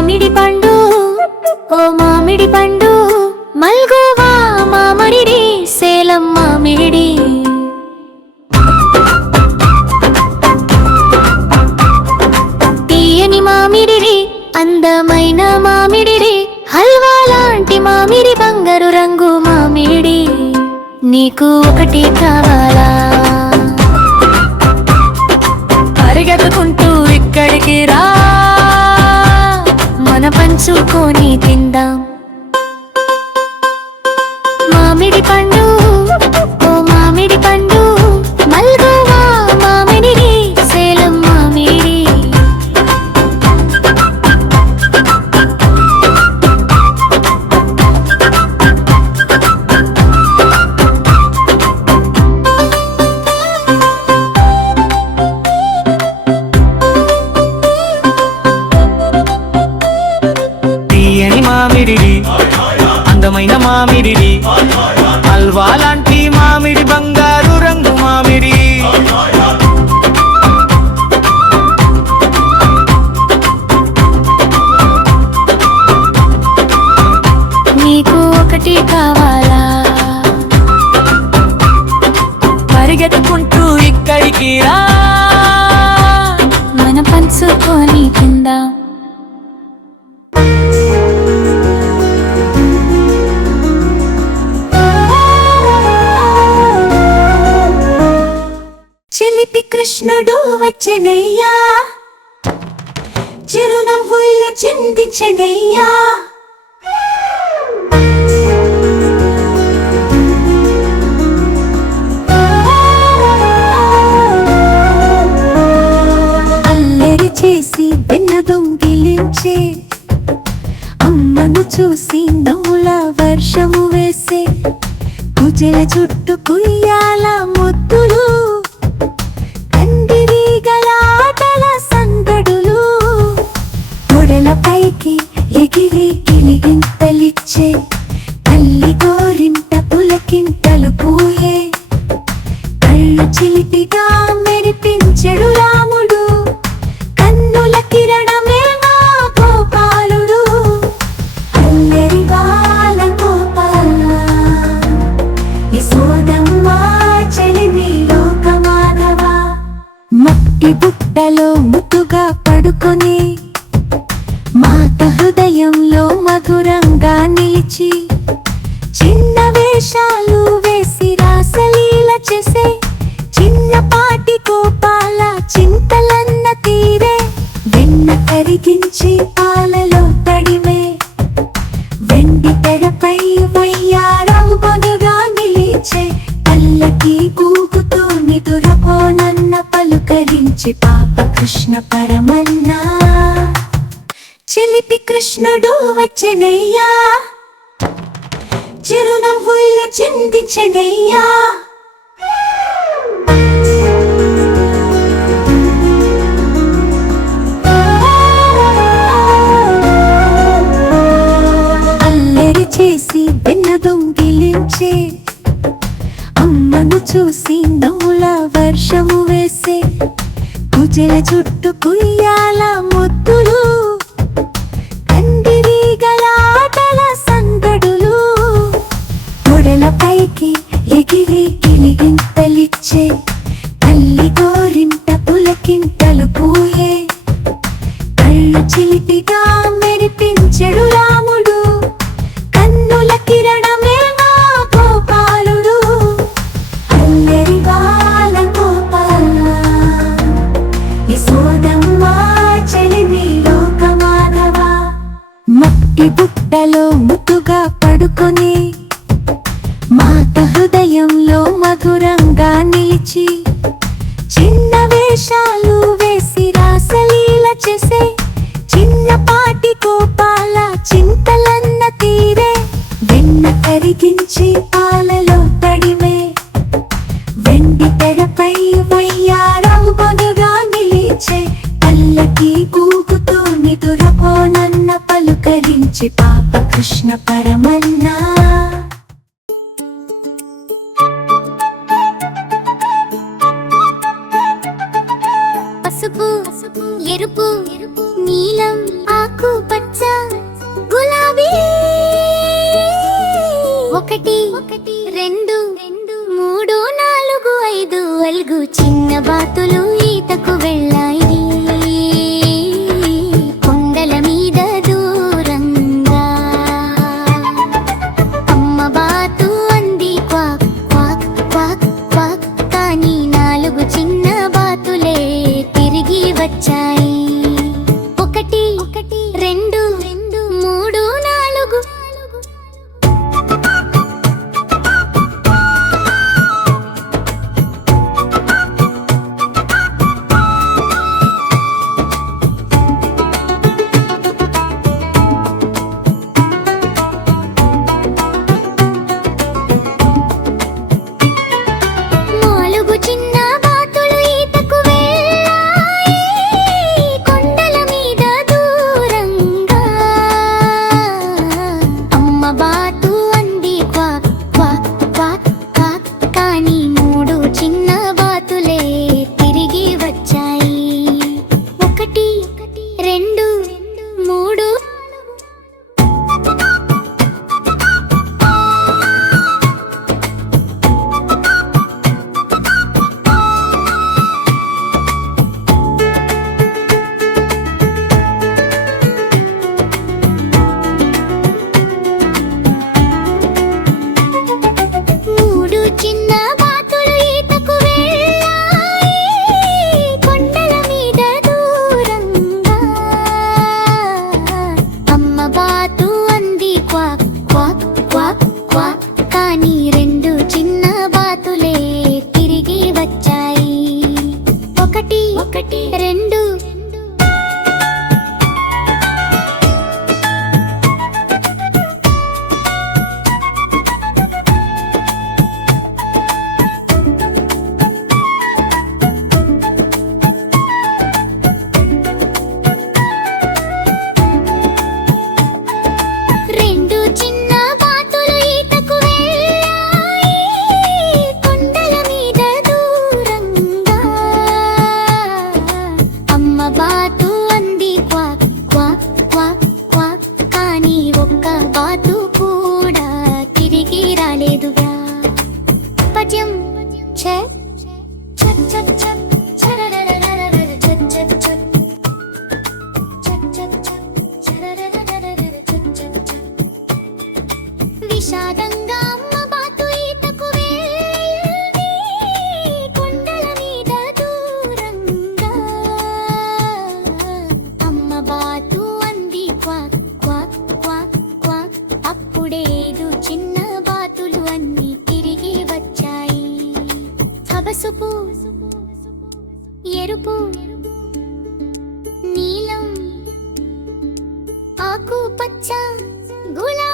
మామిడి పండు ఓ మామిడి పండు మల్గోవా మామిడి సేలం మామిడి తీయని మామిడి అందమైన మామిడి హల్వా లాంటి మామిడి బంగారు రంగు మామిడి నీకు ఒకటి కావాలా పరిగెత్తుకుంటూ ఇక్కడికి రా మన పంచుకొని తిందాం మామిడి పండు ఓ మామిడి పండు మల్గోవా మామిడి సేలం మామిడి మామిడి అందమైన మామిడి హల్వా లాంటి మామిడి బంగారు రంగు మామిడి నీకు ఒకటి కావాలా పరిగెత్తుకుంటూ ఇక్కడికి రా మన పంచుకొని తిందాం చిలిపి కృష్ణుడు వచ్చెనయ్యా చిరునవ్వులు చిందించెనయ్యా అల్లరి చేసి వెన్న దొంగిలించే అమ్మను చూసి నవ్వుల వర్షము వేసే కుజల చుట్టూ కుయ్యాల ముద్దులు పైకి ఎగిరి గిలిగింతలిచ్చే తల్లి గోరింట పులకింతలు పూయే కళ్ళు చిలిపిగా మెరిపించెడు రాముడు కన్నుల కిరణమే మా గోపాలుడు అల్లరి బాల గోపాల యశోదమ్మ చెలిమి లోకమాధవ మట్టి బుట్టలో ముద్దుగా పడుకొని మాత హృదయంలో మధురంగా నిలిచి చిన్న వేషాలు వేసి రాసలీల చేసే చిన్నపాటి గోపాల చింతలన్న తీరే వెన్న కరిగించి పాలలో తడిమే వెండి తెరపై వయ్యారవుగా నిలిచే పల్లకి కూకుతూ నిదురపోనన్న పలుకరించి పాప కృష్ణ పరమన్నా చిలిపి కృష్ణుడు వచ్చెనయ్యా చిరునవ్వులు చిందించెనయ్యా అల్లరి చేసి వెన్న దొంగిలించే అమ్మను చూసి నవ్వుల వర్షము వేసే కుజల చుట్టూ కుయ్యాల ముద్దులు పైకి ఎగిరి గిలిగింతలిచ్చే తల్లి గోరింట పులకింతలు పూయే కళ్ళు చిలిపిగా మెరిపించెడు రాముడు కన్నుల కిరణమే మా గోపాలుడు అల్లరి బాల గోపాల యశోదమ్మ చెలిమి లోకమాధవ మట్టి బుట్టలో ముద్దుగా పడుకొని మాత హృదయంలో మధురంగా నిలిచి చిన్న వేషాలు వేసి రాసలీల చేసే చిన్నపాటి గోపాల చింతలన్న తీరే వెన్న కరిగించి పాలలో తడిమే వెండి తెరపై వయ్యారవుగా నిలిచే పల్లకి కూకుతూ నిదురపోనన్న పలుకరించి పాప కృష్ణ పరమన్నా పసుపు ఎరుపు నీలం ఆకు పచ్చ గులాబీ ఒకటి రెండు మూడు నాలుగు ఐదు అల్గు చిన్న బాతులు ఈతకు వెళ్ళాయి కొండల మీద దూరంగా అమ్మ బాతు అంది క్వాక్ క్వాక్ క్వాక్ క్వాక్ కానీ నాలుగు చిన్న బాతులే తిరిగి వచ్చాయి ఒకటి రెండు మూడు నాలుగు నాలుగు చిన్న బాతులు ఈతకు వెళ్ళాయి కొండల మీద దూరంగా అమ్మ బాతు అంది క్వాక్ క్వాక్ క్వాక్ క్వాక్ కానీ మూడు చిన్న బాతులే తిరిగి వచ్చాయి ఒకటి రెండు మూడు మూడు చిన్న బాతులు ఈతకు వెళ్ళాయి కొండల మీద దూరంగా అమ్మ బాతు అంది క్వాక్ క్వాక్ క్వాక్ క్వాక్ కానీ రెండు చిన్న బాతులే తిరిగి వచ్చాయి ఒకటి రెండు రెండు చిన్న బాతులు ఈతకు వెళ్ళాయి కొండల మీద దూరంగా అమ్మ బాతు అంది క్వాక్ క్వాక్ క్వాక్ క్వాక్ కానీ ఒక్క బాతు కూడా తిరిగి రాలేదుగా పద్యం ఛ ఛ ఛ ఛ ఛరరరరరర ఛ ఛ ఛ విషాదంగా అమ్మ బాతు ఈతకు వెళ్ళింది కొండల మీద దూరంగా అమ్మ బాతు అంది క్వాక్ క్వాక్ క్వాక్ క్వాక్ అప్పుడేదు చిన్న బాతులు అన్ని తిరిగి వచ్చాయి పసుపు ఎరుపు నీలం ఆకు పచ్చ గులాబీ